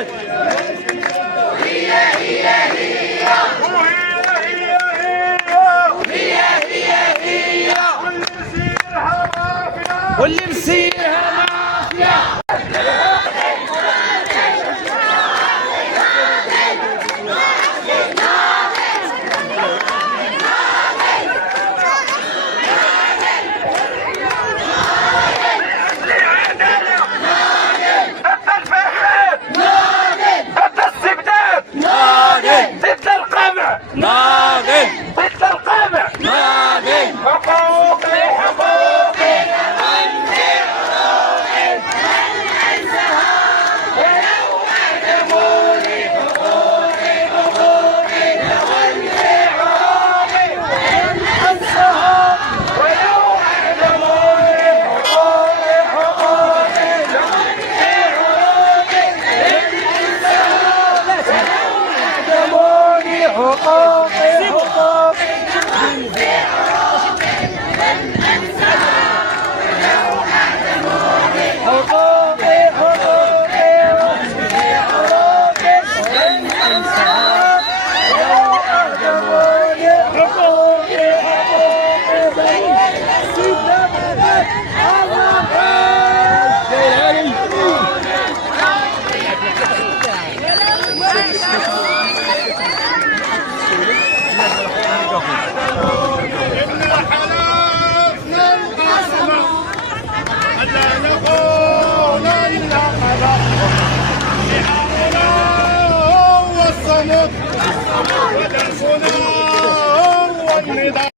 البلاد. واللي مسيرها مافيا. ضد القمع ناضل، ضد القمع ناضل، حقوقي حقوقي وانزع حقوقي ولو أعدموني حقوقي حقوقي وانزع حقوقي ولو أعدموني حقوقي حقوقي حقوقي حقوقي هو الصمود ودرسنا هو النضال.